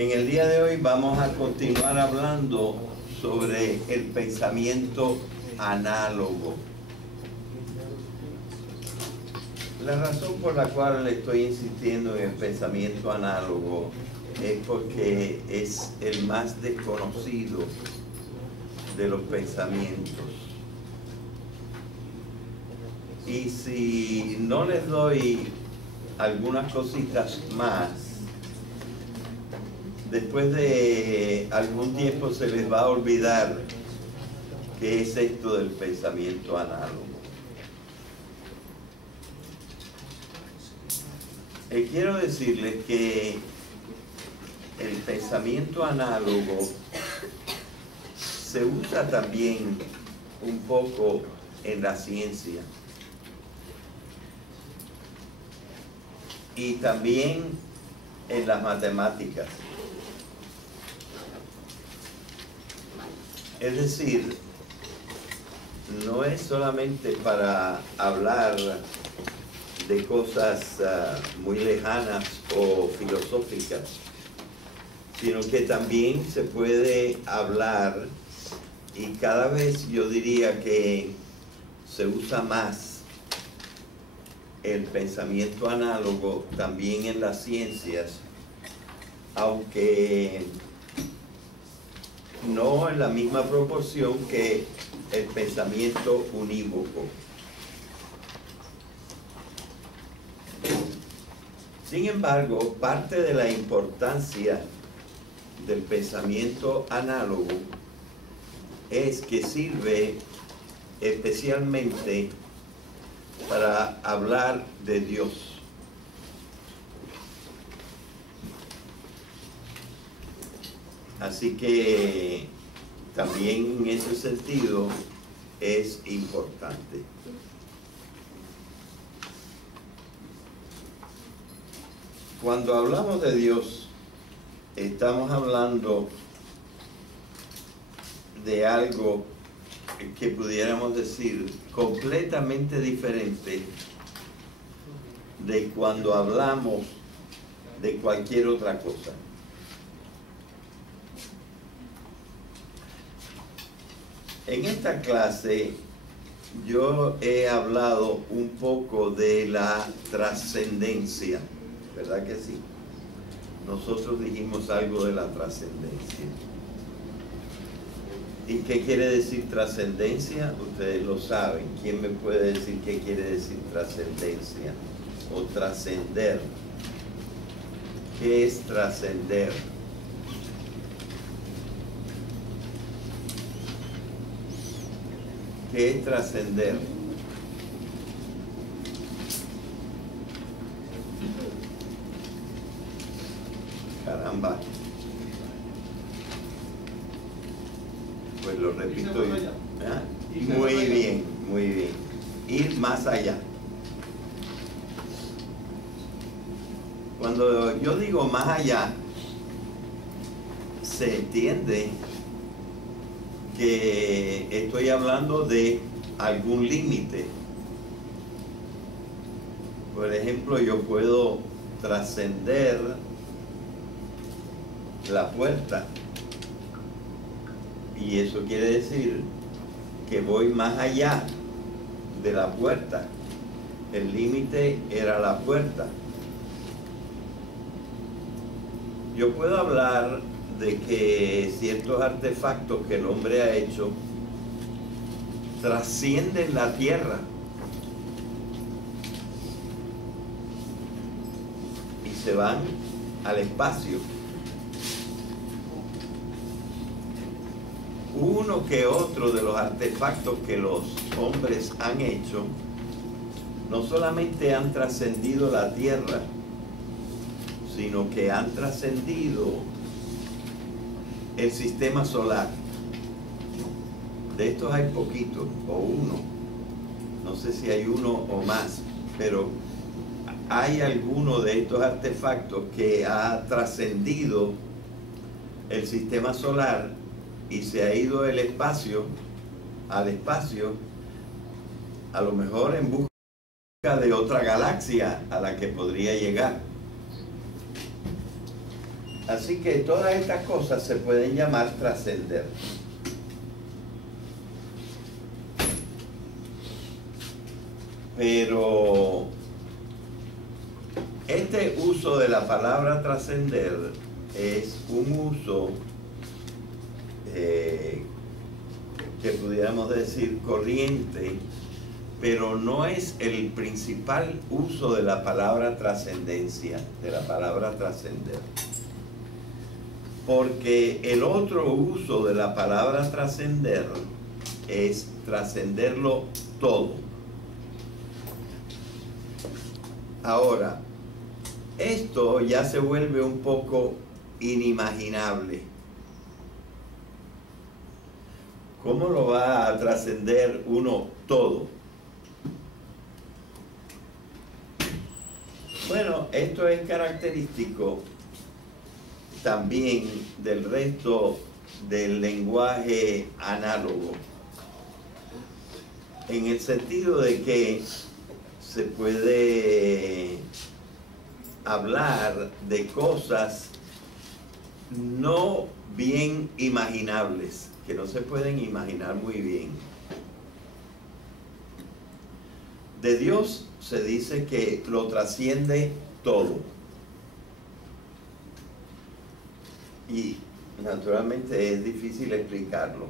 En el día de hoy vamos a continuar hablando sobre el pensamiento análogo. La razón por la cual le estoy insistiendo en el pensamiento análogo es porque es el más desconocido de los pensamientos. Y si no les doy algunas cositas más, después de algún tiempo se les va a olvidar qué es esto del pensamiento análogo. Quiero decirles que el pensamiento análogo se usa también un poco en la ciencia y también en las matemáticas. Es decir, no es solamente para hablar de cosas muy lejanas o filosóficas, sino que también se puede hablar, y cada vez yo diría que se usa más el pensamiento análogo también en las ciencias, aunque no en la misma proporción que el pensamiento unívoco. Sin embargo, parte de la importancia del pensamiento análogo es que sirve especialmente para hablar de Dios. Así que también en ese sentido es importante. Cuando hablamos de Dios, estamos hablando de algo que pudiéramos decir completamente diferente de cuando hablamos de cualquier otra cosa. En esta clase yo he hablado un poco de la trascendencia, ¿verdad que sí? Nosotros dijimos algo de la trascendencia. ¿Y qué quiere decir trascendencia? Ustedes lo saben. ¿Quién me puede decir qué quiere decir trascendencia? O trascender. ¿Qué es trascender? ¿Qué es trascender? Caramba. Pues lo repito. ¿Ah? Muy bien, muy bien. Ir más allá. Cuando yo digo más allá, se entiende que estoy hablando de algún límite. Por ejemplo, yo puedo trascender la puerta, y eso quiere decir que voy más allá de la puerta. El límite era la puerta. Yo puedo hablar de que ciertos artefactos que el hombre ha hecho trascienden la tierra y se van al espacio. Uno que otro de los artefactos que los hombres han hecho no solamente han trascendido la tierra, sino que han trascendido el sistema solar. De estos hay poquitos, o uno. No sé si hay uno o más, pero hay alguno de estos artefactos que ha trascendido el sistema solar y se ha ido al espacio, a lo mejor en busca de otra galaxia a la que podría llegar. Así que todas estas cosas se pueden llamar trascender. Pero este uso de la palabra trascender es un uso que pudiéramos decir corriente, pero no es el principal uso de la palabra trascendencia, de la palabra trascender. Porque el otro uso de la palabra trascender es trascenderlo todo. Ahora, esto ya se vuelve un poco inimaginable. ¿Cómo lo va a trascender uno todo? Bueno, esto es característico también del resto del lenguaje análogo, en el sentido de que se puede hablar de cosas no bien imaginables, que no se pueden imaginar muy bien. De Dios se dice que lo trasciende todo. Y naturalmente es difícil explicarlo.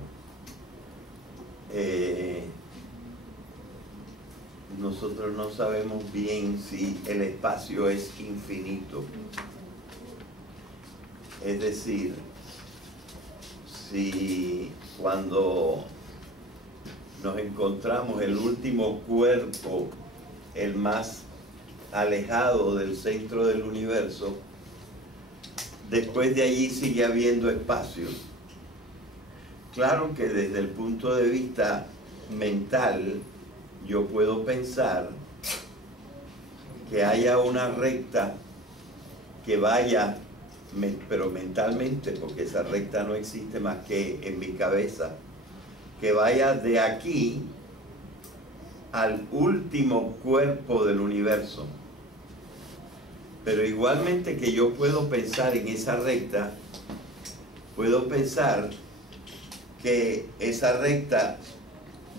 Nosotros no sabemos bien si el espacio es infinito. Es decir, si cuando nos encontramos el último cuerpo, el más alejado del centro del universo, después de allí sigue habiendo espacio. Claro que desde el punto de vista mental, yo puedo pensar que haya una recta que vaya, pero mentalmente, porque esa recta no existe más que en mi cabeza, que vaya de aquí al último cuerpo del universo. Pero igualmente que yo puedo pensar en esa recta, puedo pensar que esa recta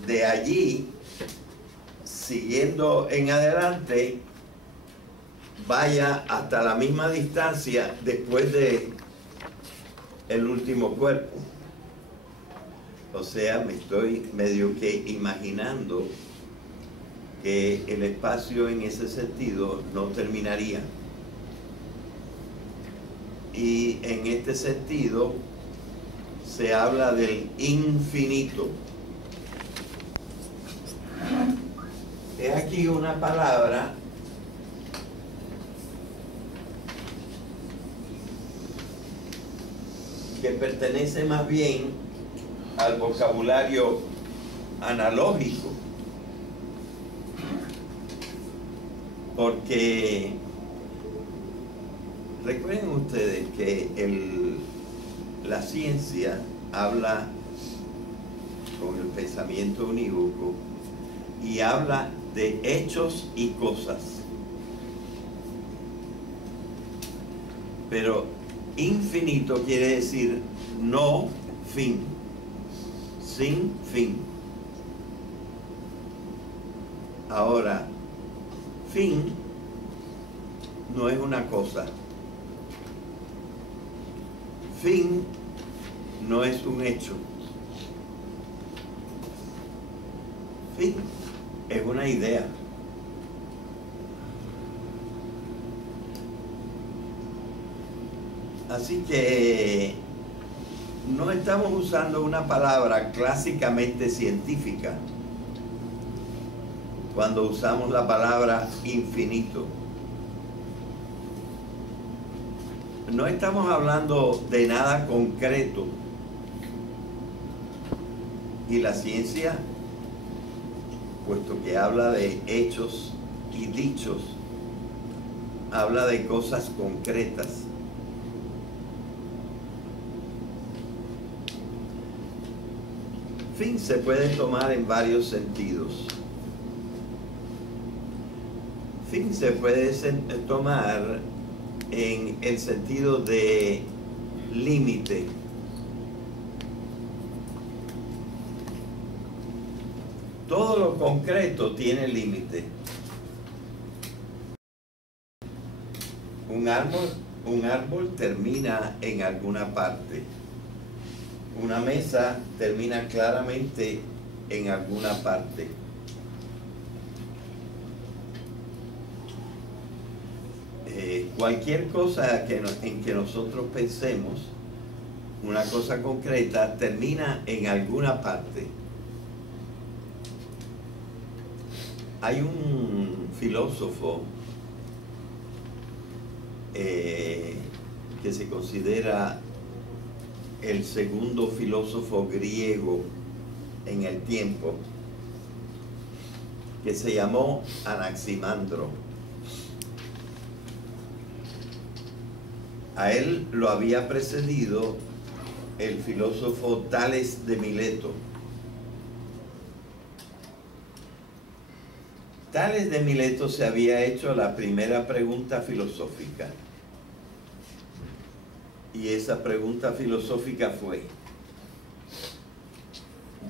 de allí, siguiendo en adelante, vaya hasta la misma distancia después de el último cuerpo. O sea, me estoy medio que imaginando que el espacio en ese sentido no terminaría. Y en este sentido se habla del infinito. Es aquí una palabra que pertenece más bien al vocabulario analógico, porque recuerden ustedes que la ciencia habla con el pensamiento unívoco y habla de hechos y cosas, pero infinito quiere decir no fin, sin fin. Ahora, fin no es una cosa, fin no es un hecho, fin es una idea. Así que no estamos usando una palabra clásicamente científica cuando usamos la palabra infinito. No estamos hablando de nada concreto. Y la ciencia, puesto que habla de hechos y dichos, habla de cosas concretas. Fin se puede tomar en varios sentidos. Fin se puede tomar en el sentido de límite. Todo lo concreto tiene límite. Un árbol termina en alguna parte. Una mesa termina claramente en alguna parte. Cualquier cosa en que nosotros pensemos, una cosa concreta, termina en alguna parte. Hay un filósofo que se considera el segundo filósofo griego en el tiempo, que se llamó Anaximandro. A él lo había precedido el filósofo Tales de Mileto. Tales de Mileto se había hecho la primera pregunta filosófica. Y esa pregunta filosófica fue: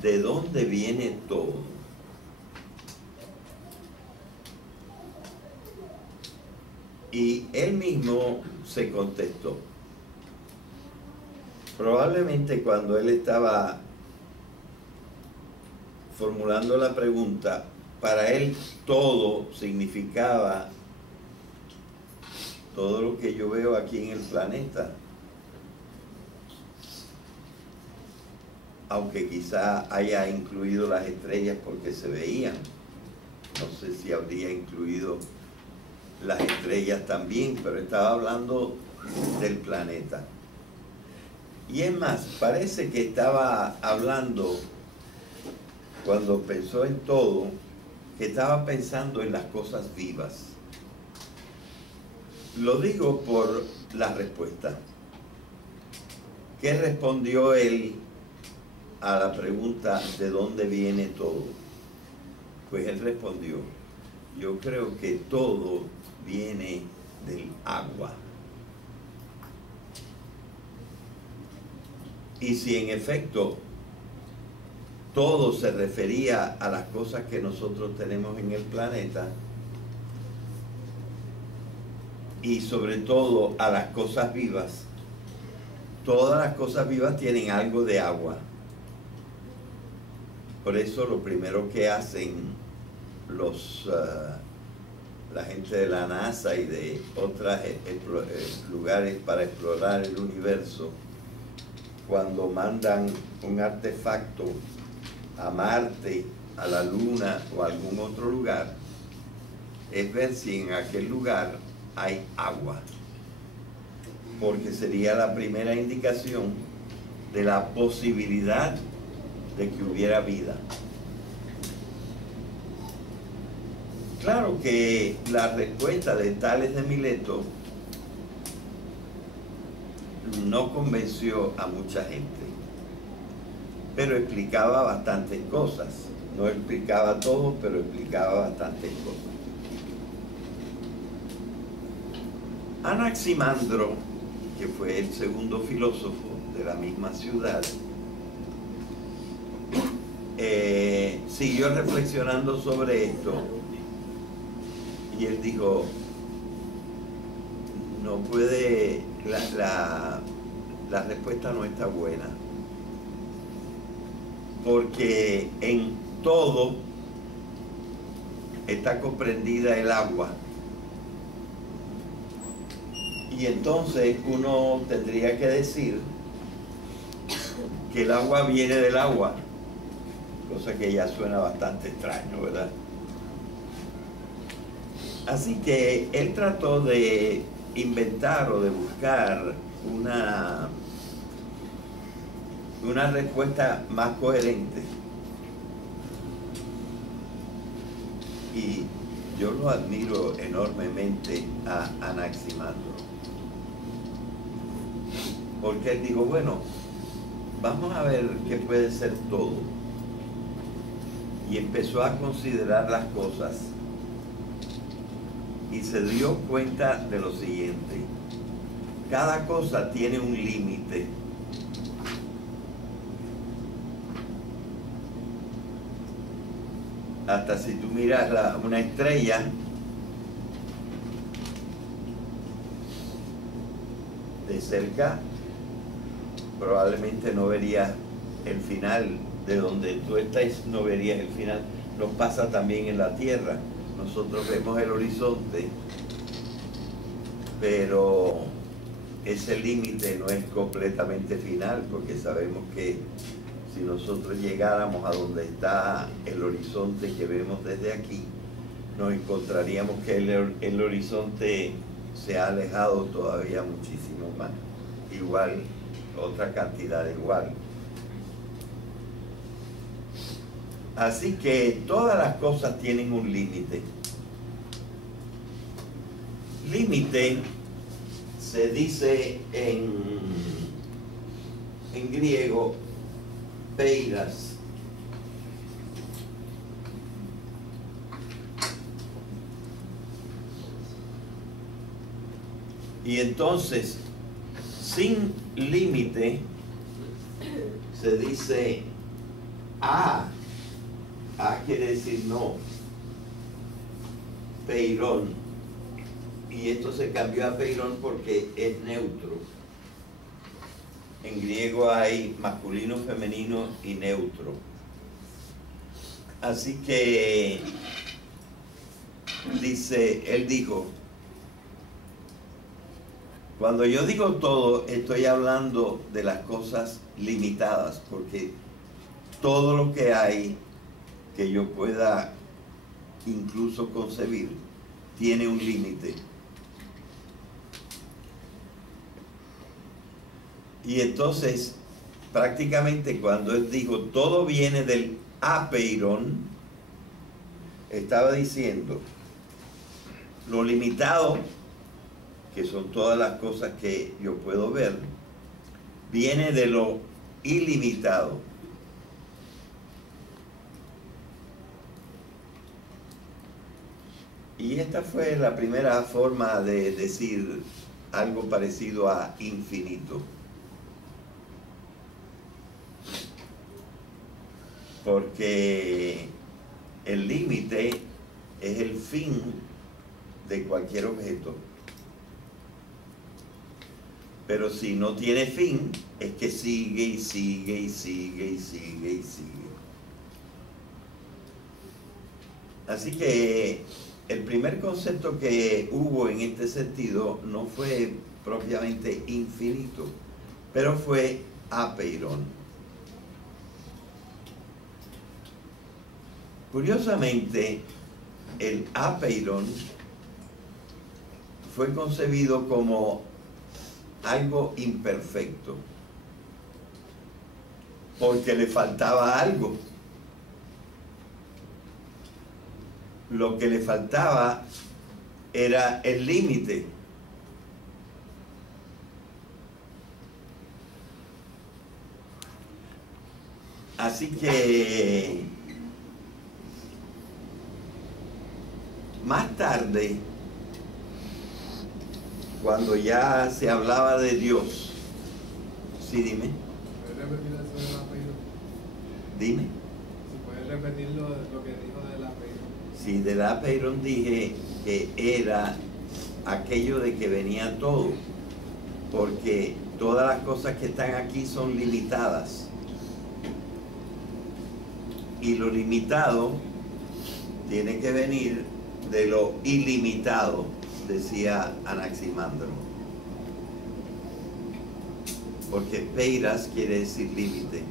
¿de dónde viene todo? Y él mismo se contestó. Probablemente cuando él estaba formulando la pregunta, para él todo significaba todo lo que yo veo aquí en el planeta. Aunque quizá haya incluido las estrellas porque se veían. No sé si habría incluido las estrellas también, pero estaba hablando del planeta. Y es más, parece que estaba hablando, cuando pensó en todo, que estaba pensando en las cosas vivas. Lo digo por la respuesta. ¿Qué respondió él a la pregunta de dónde viene todo? Pues él respondió: yo creo que todo viene del agua. Y si en efecto todo se refería a las cosas que nosotros tenemos en el planeta, y sobre todo a las cosas vivas, todas las cosas vivas tienen algo de agua. Por eso lo primero que hacen la gente de la NASA y de otros lugares para explorar el universo, cuando mandan un artefacto a Marte, a la Luna o a algún otro lugar, es ver si en aquel lugar hay agua, porque sería la primera indicación de la posibilidad de que hubiera vida. Claro que la respuesta de Tales de Mileto no convenció a mucha gente, pero explicaba bastantes cosas. No explicaba todo, pero explicaba bastantes cosas. Anaximandro, que fue el segundo filósofo de la misma ciudad, siguió reflexionando sobre esto, y él dijo: no puede, la respuesta no está buena, porque en todo está comprendida el agua. Y entonces uno tendría que decir que el agua viene del agua, cosa que ya suena bastante extraño, ¿verdad? Así que él trató de inventar o de buscar una respuesta más coherente. Y yo lo admiro enormemente a Anaximandro, porque él dijo: bueno, vamos a ver qué puede ser todo. Y empezó a considerar las cosas y se dio cuenta de lo siguiente: cada cosa tiene un límite. Hasta si tú miras una estrella, de cerca, probablemente no verías el final. De donde tú estás no verías el final. Nos pasa también en la tierra. Nosotros vemos el horizonte, pero ese límite no es completamente final, porque sabemos que si nosotros llegáramos a donde está el horizonte que vemos desde aquí, nos encontraríamos que el horizonte se ha alejado todavía muchísimo más. Igual, otra cantidad igual. Así que todas las cosas tienen un límite. Límite se dice en griego peiras. Y entonces, sin límite, se dice A. A quiere decir no. Peirón. Y esto se cambió a peirón porque es neutro. En griego hay masculino, femenino y neutro. Así que él dijo, cuando yo digo todo, estoy hablando de las cosas limitadas, porque todo lo que hay que yo pueda incluso concebir tiene un límite. Y entonces, prácticamente cuando él dijo todo viene del apeirón, estaba diciendo lo limitado, que son todas las cosas que yo puedo ver, viene de lo ilimitado. Y esta fue la primera forma de decir algo parecido a infinito. Porque el límite es el fin de cualquier objeto. Pero si no tiene fin, es que sigue y sigue y sigue y sigue y sigue. Así que el primer concepto que hubo en este sentido no fue propiamente infinito, pero fue apeirón. Curiosamente, el apeirón fue concebido como algo imperfecto, porque le faltaba algo. Lo que le faltaba era el límite. Así que más tarde, cuando ya se hablaba de Dios, sí, dime. ¿Puedes repetir eso del apellido? Dime. Si puedes repetir lo que dijo del apellido. Sí, del apeirón dije que era aquello de que venía todo, porque todas las cosas que están aquí son limitadas. Y lo limitado tiene que venir de lo ilimitado, decía Anaximandro. Porque peiras quiere decir límite.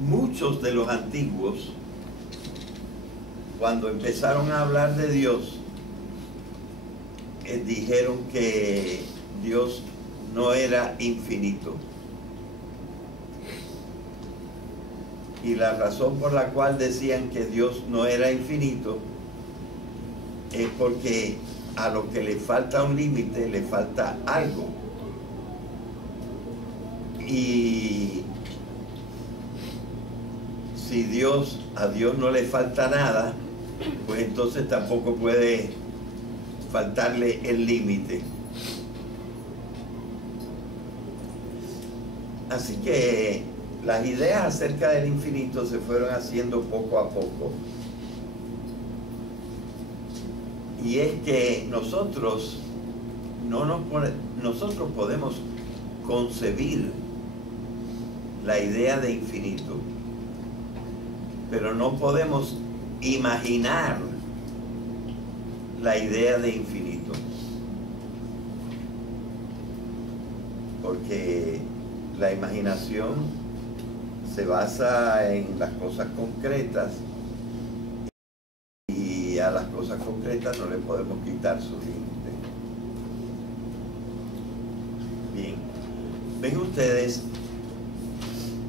Muchos de los antiguos, cuando empezaron a hablar de Dios, dijeron que Dios no era infinito. Y la razón por la cual decían que Dios no era infinito es porque a lo que le falta un límite le falta algo. Y si a Dios no le falta nada, pues entonces tampoco puede faltarle el límite. Así que las ideas acerca del infinito se fueron haciendo poco a poco. Y es que nosotros podemos concebir la idea de infinito, pero no podemos imaginar la idea de infinito, porque la imaginación se basa en las cosas concretas y a las cosas concretas no le podemos quitar su límite. Bien, ven ustedes,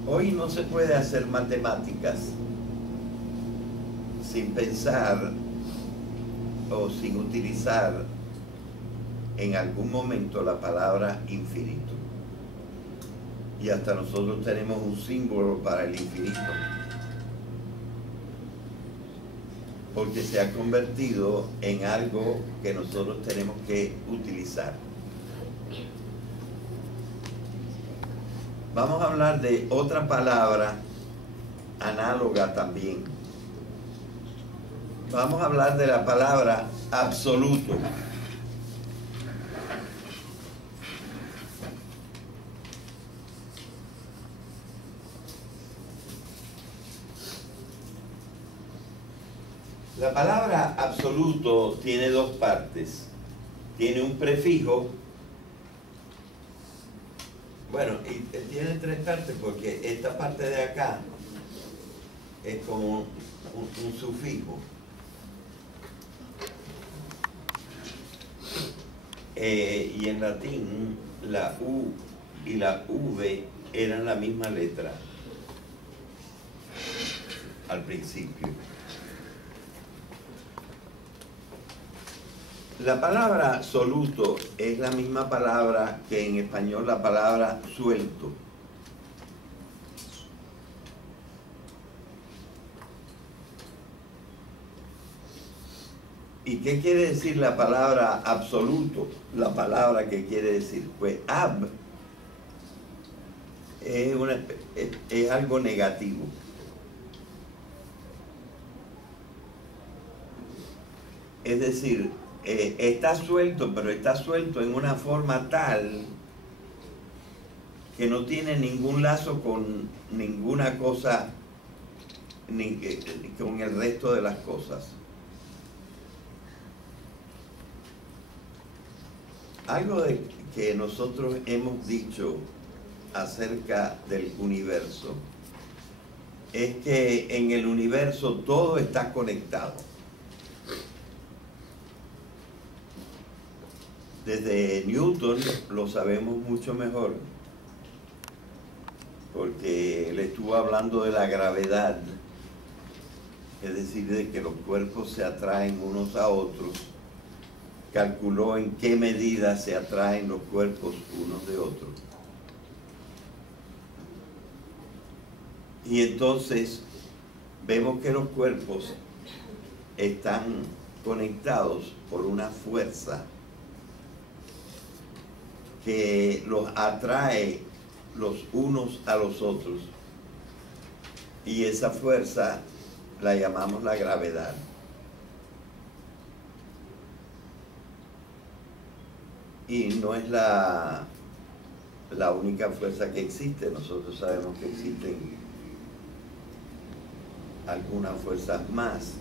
hoy no se puede hacer matemáticas sin pensar o sin utilizar en algún momento la palabra infinito. Y hasta nosotros tenemos un símbolo para el infinito, porque se ha convertido en algo que nosotros tenemos que utilizar. Vamos a hablar de otra palabra análoga también. Vamos a hablar de la palabra absoluto. La palabra absoluto tiene dos partes. Tiene un prefijo. Bueno, y tiene tres partes porque esta parte de acá es como un sufijo. Y en latín la U y la V eran la misma letra al principio. La palabra absoluto es la misma palabra que en español la palabra suelto. ¿Y qué quiere decir la palabra absoluto? La palabra que quiere decir, pues ab es algo negativo. Es decir, está suelto, pero está suelto en una forma tal que no tiene ningún lazo con ninguna cosa, ni con el resto de las cosas. Algo que nosotros hemos dicho acerca del universo es que en el universo todo está conectado. Desde Newton lo sabemos mucho mejor, porque él estuvo hablando de la gravedad, es decir, de que los cuerpos se atraen unos a otros. Calculó en qué medida se atraen los cuerpos unos de otros. Y entonces vemos que los cuerpos están conectados por una fuerza que los atrae los unos a los otros. Y esa fuerza la llamamos la gravedad. Y no es la única fuerza que existe. Nosotros sabemos que existen algunas fuerzas más.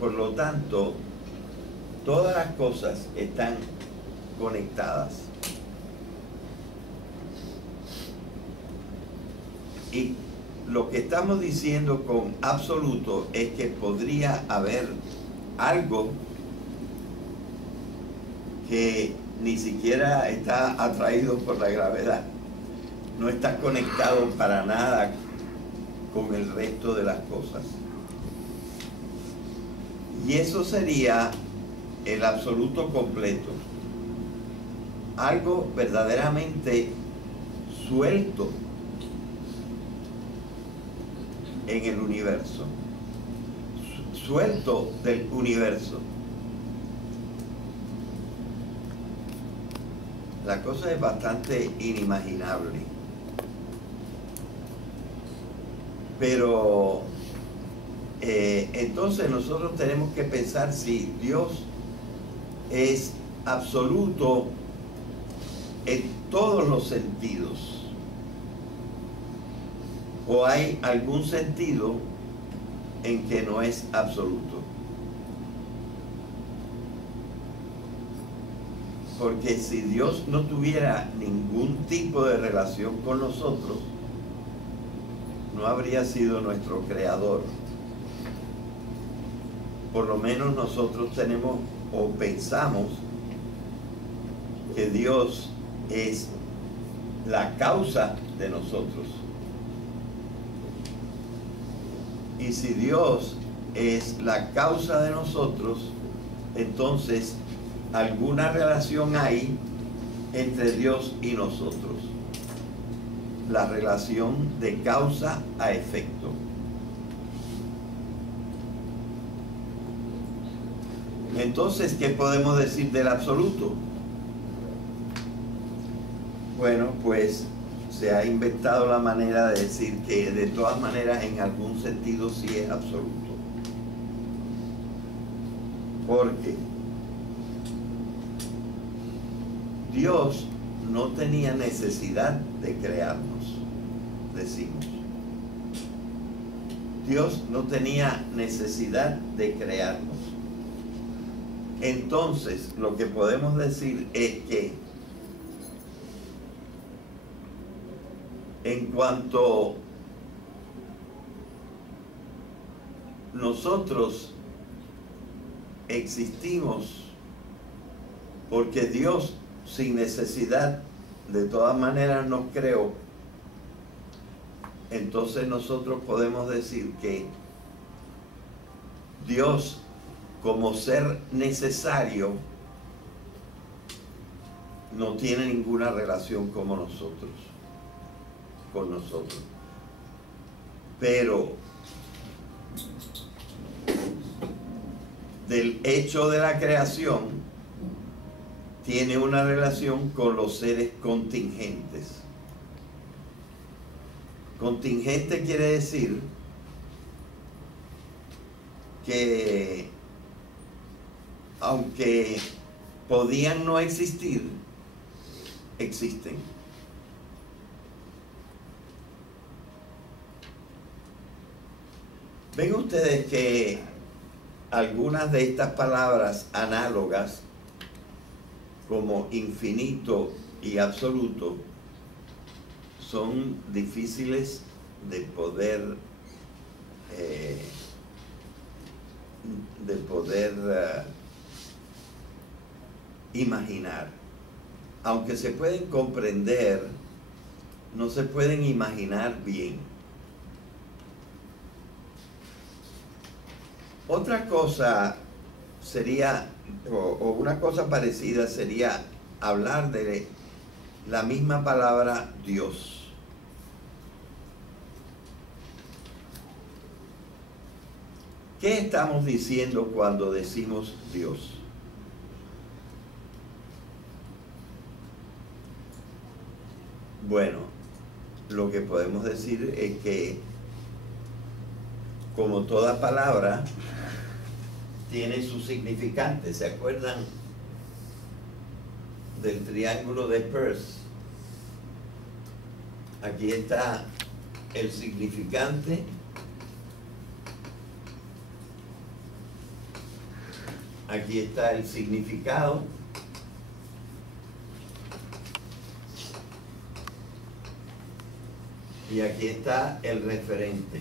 Por lo tanto, todas las cosas están conectadas. Y lo que estamos diciendo con absoluto es que podría haber algo que ni siquiera está atraído por la gravedad, no está conectado para nada con el resto de las cosas. Y eso sería el absoluto completo, algo verdaderamente suelto, en el universo, suelto del universo. La cosa es bastante inimaginable. Pero entonces nosotros tenemos que pensar si Dios es absoluto en todos los sentidos, o hay algún sentido en que no es absoluto. Porque si Dios no tuviera ningún tipo de relación con nosotros, no habría sido nuestro creador. Por lo menos nosotros tenemos o pensamos que Dios es la causa de nosotros. Y si Dios es la causa de nosotros, entonces alguna relación hay entre Dios y nosotros. La relación de causa a efecto. Entonces, ¿qué podemos decir del absoluto? Bueno, pues se ha inventado la manera de decir que de todas maneras en algún sentido sí es absoluto. Porque Dios no tenía necesidad de crearnos, decimos. Dios no tenía necesidad de crearnos. Entonces, lo que podemos decir es que en cuanto nosotros existimos porque Dios sin necesidad de todas maneras nos creó, entonces nosotros podemos decir que Dios como ser necesario no tiene ninguna relación como nosotros, con nosotros. Pero del hecho de la creación tiene una relación con los seres contingentes. Contingente quiere decir que aunque podían no existir, existen. Ven ustedes que algunas de estas palabras análogas, como infinito y absoluto, son difíciles de poder imaginar. Aunque se pueden comprender, no se pueden imaginar bien. Otra cosa sería, o una cosa parecida sería hablar de la misma palabra Dios. ¿Qué estamos diciendo cuando decimos Dios? Bueno, lo que podemos decir es que, como toda palabra, tiene su significante. ¿Se acuerdan del triángulo de Peirce? Aquí está el significante, aquí está el significado, y aquí está el referente.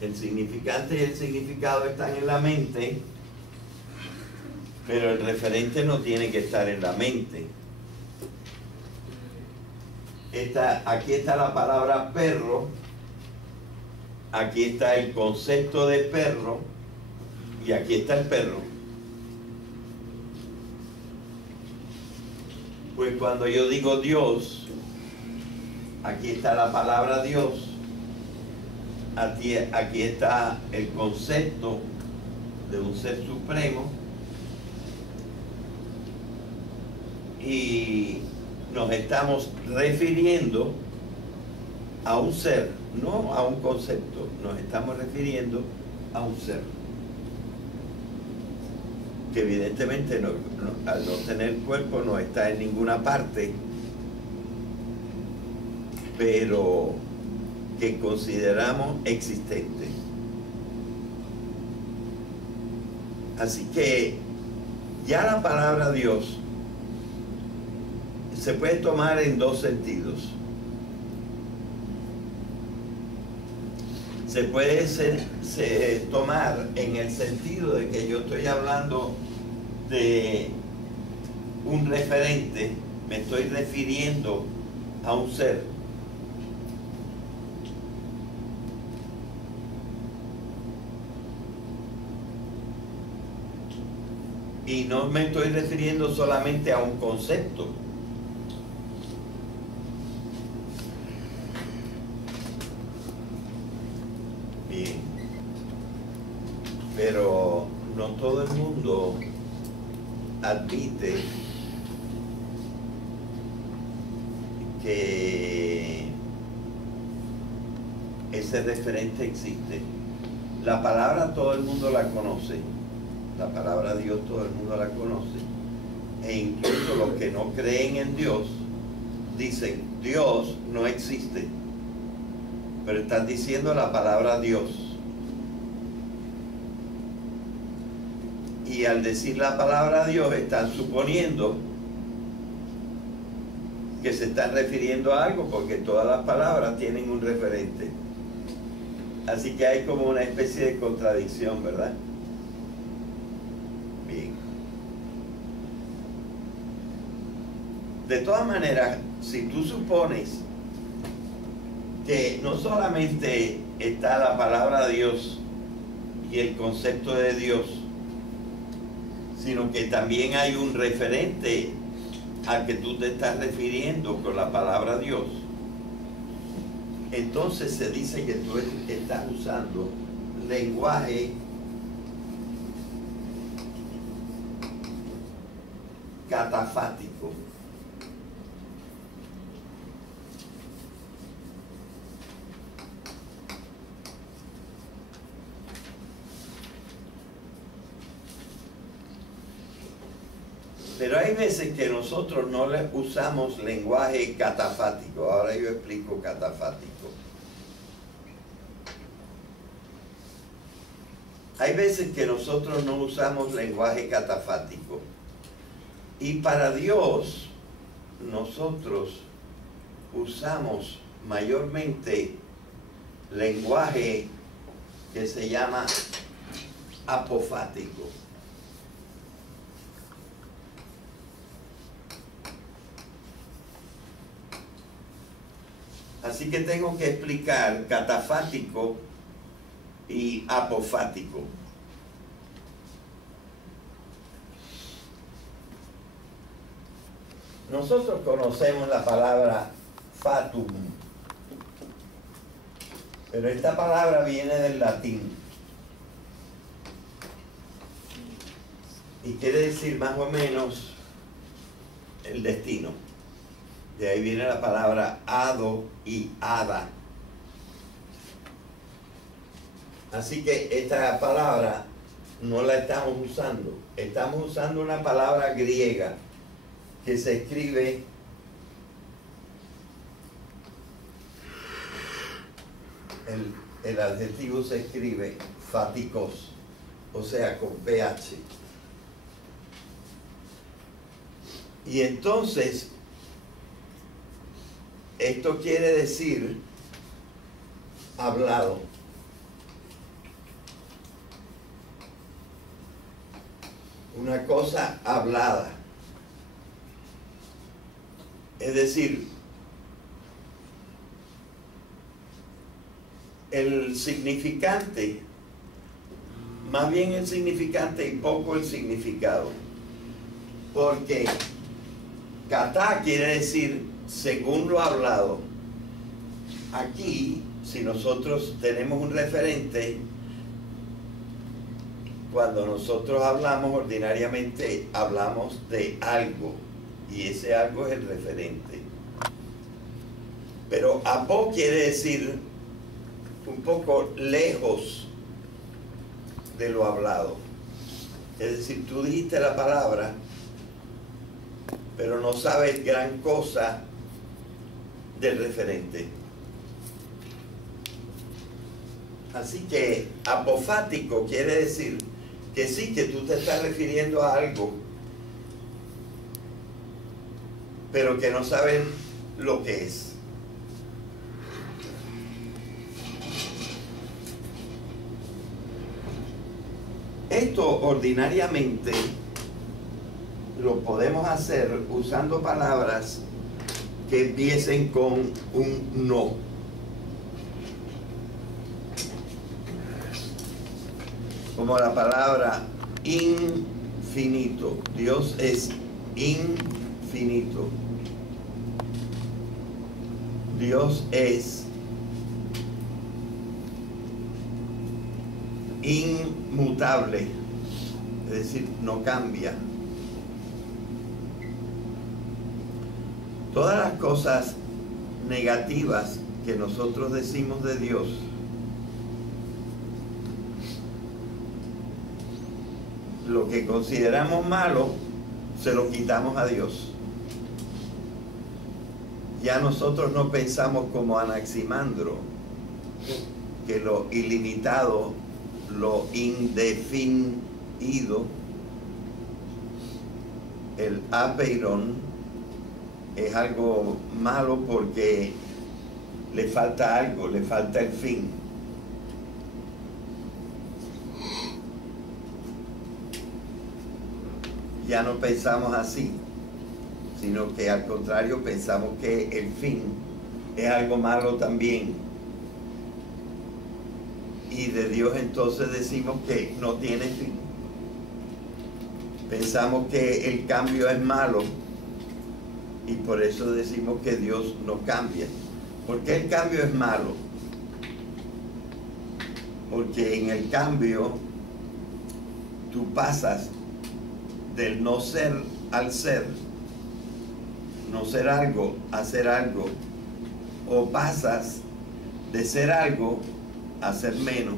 El significante y el significado están en la mente, pero el referente no tiene que estar en la mente. Aquí está la palabra perro, aquí está el concepto de perro, y aquí está el perro. Pues cuando yo digo Dios, aquí está la palabra Dios, aquí está el concepto de un ser supremo y nos estamos refiriendo a un ser, no a un concepto, nos estamos refiriendo a un ser que evidentemente al no tener cuerpo no está en ninguna parte, pero que consideramos existente. Así que ya la palabra Dios se puede tomar en dos sentidos. Se puede tomar en el sentido de que yo estoy hablando de un referente, me estoy refiriendo a un ser. Y no me estoy refiriendo solamente a un concepto. Bien. Pero no todo el mundo admite que ese referente existe. La palabra todo el mundo la conoce. La palabra Dios todo el mundo la conoce, e incluso los que no creen en Dios dicen Dios no existe, pero están diciendo la palabra Dios, y al decir la palabra Dios están suponiendo que se están refiriendo a algo, porque todas las palabras tienen un referente. Así que hay como una especie de contradicción, ¿verdad? De todas maneras, si tú supones que no solamente está la palabra Dios y el concepto de Dios, sino que también hay un referente al que tú te estás refiriendo con la palabra Dios, entonces se dice que tú estás usando lenguaje catafático. Pero hay veces que nosotros no usamos lenguaje catafático. Ahora yo explico catafático. Hay veces que nosotros no usamos lenguaje catafático. Y para Dios, nosotros usamos mayormente lenguaje que se llama apofático. Así que tengo que explicar catafático y apofático. Nosotros conocemos la palabra fatum, pero esta palabra viene del latín y quiere decir más o menos el destino. De ahí viene la palabra hado y hada. Así que esta palabra no la estamos usando. Estamos usando una palabra griega que se escribe el adjetivo se escribe faticos, o sea, con ph. Y entonces esto quiere decir hablado. Una cosa hablada. Es decir, el significante, más bien el significante y poco el significado. Porque kata quiere decir según lo hablado. Aquí si nosotros tenemos un referente, cuando nosotros hablamos, ordinariamente hablamos de algo, y ese algo es el referente. Pero apó quiere decir un poco lejos de lo hablado. Es decir, tú dijiste la palabra, pero no sabes gran cosa del referente. Así que apofático quiere decir que sí, que tú te estás refiriendo a algo, pero que no sabes lo que es. Esto ordinariamente lo podemos hacer usando palabras que empiecen con un no. Como la palabra infinito. Dios es infinito. Dios es inmutable, es decir, no cambia. Todas las cosas negativas que nosotros decimos de Dios lo que consideramos malo se lo quitamos a Dios. Ya nosotros no pensamos como Anaximandro, que lo ilimitado, lo indefinido, el apeiron, es algo malo porque le falta algo, le falta el fin. Ya no pensamos así, sino que al contrario pensamos que el fin es algo malo también. Y de Dios entonces decimos que no tiene fin. Pensamos que el cambio es malo y por eso decimos que Dios no cambia. ¿Por qué el cambio es malo? Porque en el cambio tú pasas del no ser al ser, no ser algo a ser algo, o pasas de ser algo a ser menos.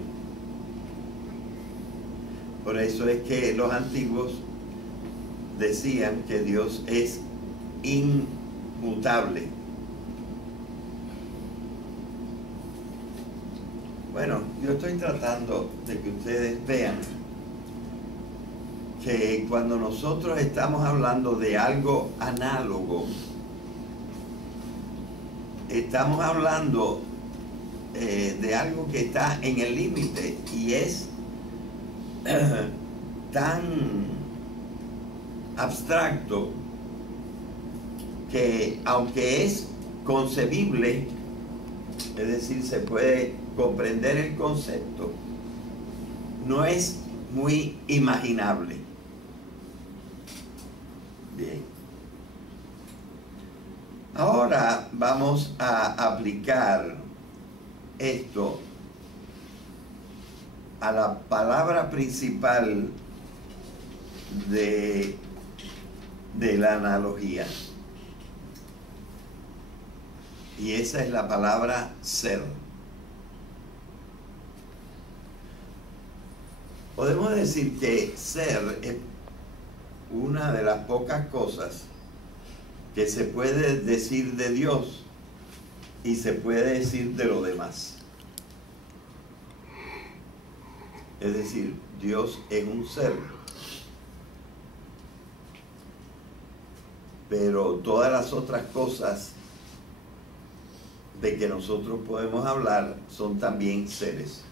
Por eso es que los antiguos decían que Dios es inmutable. Bueno, yo estoy tratando de que ustedes vean que cuando nosotros estamos hablando de algo análogo, estamos hablando de algo que está en el límite y es tan abstracto que aunque es concebible, es decir, se puede comprender el concepto, no es muy imaginable. Bien. Ahora vamos a aplicar esto a la palabra principal de la analogía. Y esa es la palabra ser. Podemos decir que ser es una de las pocas cosas que se puede decir de Dios y se puede decir de lo demás. Es decir, Dios es un ser, pero todas las otras cosas de que nosotros podemos hablar son también seres.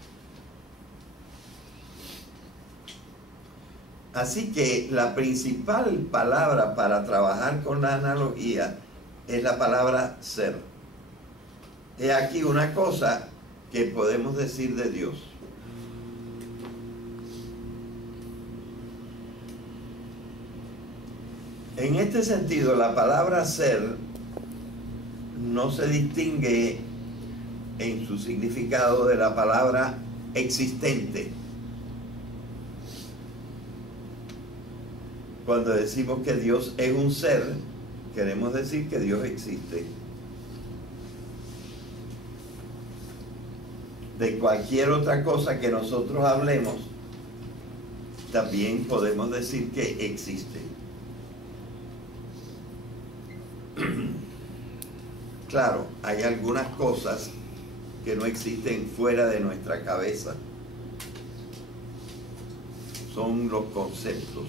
Así que la principal palabra para trabajar con la analogía es la palabra ser. He aquí una cosa que podemos decir de Dios. En este sentido, la palabra ser no se distingue en su significado de la palabra existente. Cuando decimos que Dios es un ser, queremos decir que Dios existe. De cualquier otra cosa que nosotros hablemos, también podemos decir que existe. Claro, hay algunas cosas que no existen fuera de nuestra cabeza. Son los conceptos.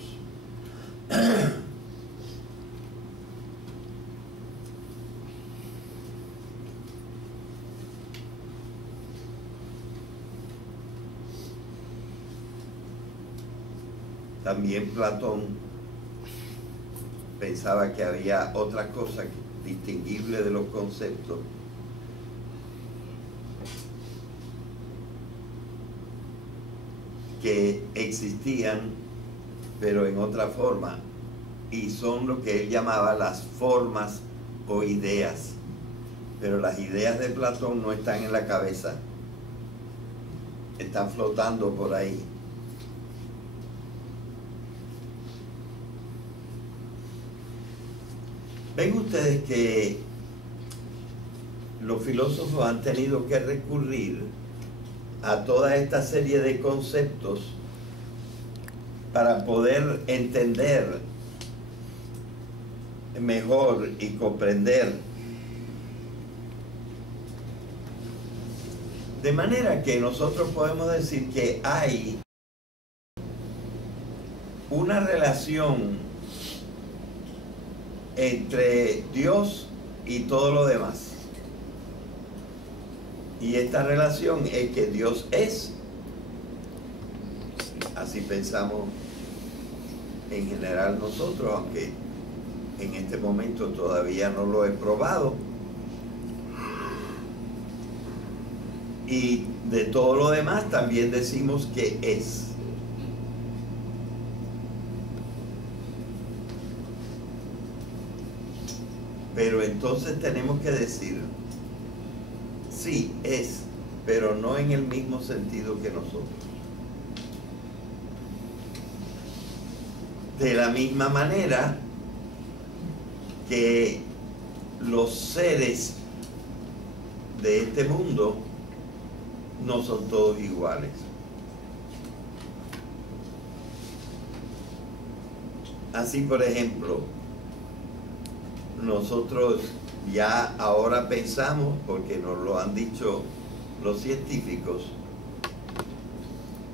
También Platón pensaba que había otra cosa distinguible de los conceptos, que existían pero en otra forma, y son lo que él llamaba las formas o ideas. Pero las ideas de Platón no están en la cabeza, están flotando por ahí. Ven ustedes que los filósofos han tenido que recurrir a toda esta serie de conceptos para poder entender mejor y comprender. De manera que nosotros podemos decir que hay una relación entre Dios y todo lo demás. Y esta relación es que Dios es. Así pensamos en general nosotros, aunque en este momento todavía no lo he probado. Y de todo lo demás también decimos que es. Pero entonces tenemos que decir, sí, es, pero no en el mismo sentido que nosotros. De la misma manera que los seres de este mundo no son todos iguales. Así, por ejemplo, nosotros ya ahora pensamos, porque nos lo han dicho los científicos,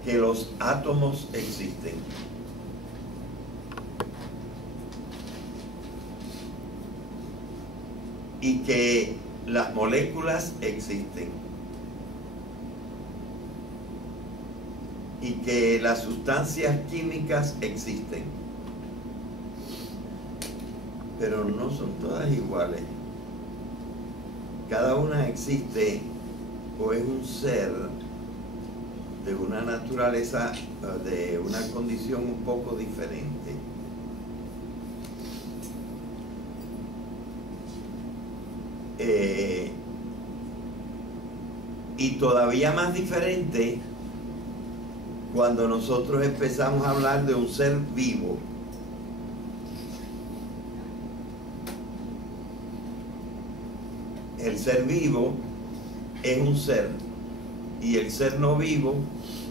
que los átomos existen. Y que las moléculas existen. Y que las sustancias químicas existen. Pero no son todas iguales. Cada una existe o es un ser de una naturaleza, de una condición un poco diferente. Y todavía más diferente cuando nosotros empezamos a hablar de un ser vivo. El ser vivo es un ser y el ser no vivo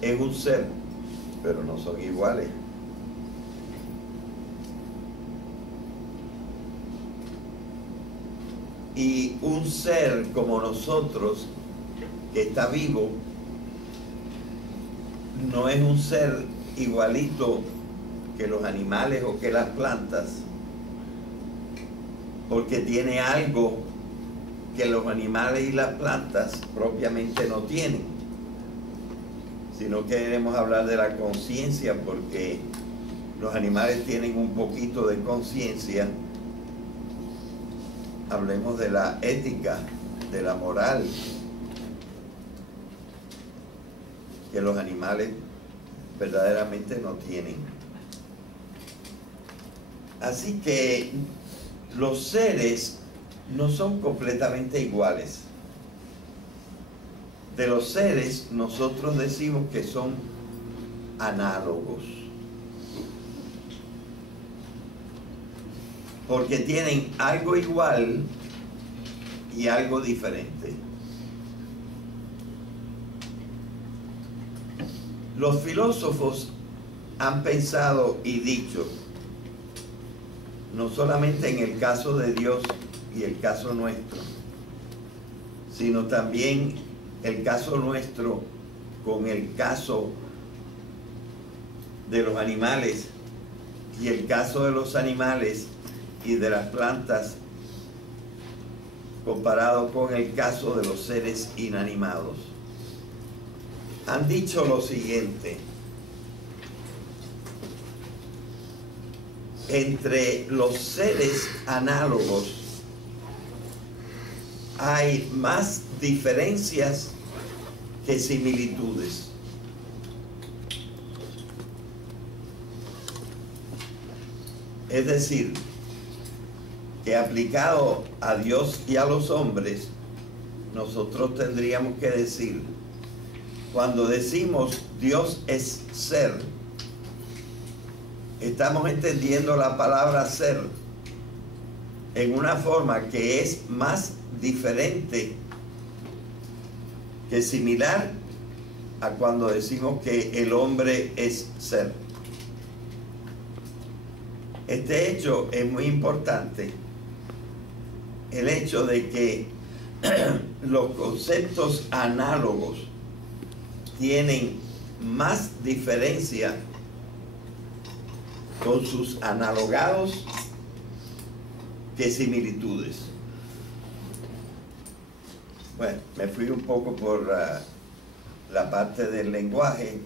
es un ser, pero no son iguales. Y un ser como nosotros, que está vivo, no es un ser igualito que los animales o que las plantas, porque tiene algo que los animales y las plantas propiamente no tienen. Si no queremos hablar de la conciencia, porque los animales tienen un poquito de conciencia, hablemos de la ética, de la moral, que los animales verdaderamente no tienen. Así que los seres no son completamente iguales. de los seres nosotros decimos que son análogos, porque tienen algo igual y algo diferente. Los filósofos han pensado y dicho, no solamente en el caso de Dios y el caso nuestro, sino también el caso nuestro con el caso de los animales y el caso de los animales y de las plantas comparado con el caso de los seres inanimados. Han dicho lo siguiente: entre los seres análogos hay más diferencias que similitudes. Es decir, que aplicado a Dios y a los hombres, nosotros tendríamos que decir, cuando decimos Dios es ser, estamos entendiendo la palabra ser en una forma que es más diferente que similar a cuando decimos que el hombre es ser. Este hecho es muy importante, el hecho de que los conceptos análogos tienen más diferencia con sus analogados que similitudes. Bueno, me fui un poco por la parte del lenguaje,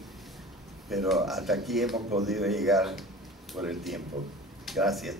pero hasta aquí hemos podido llegar por el tiempo. Gracias.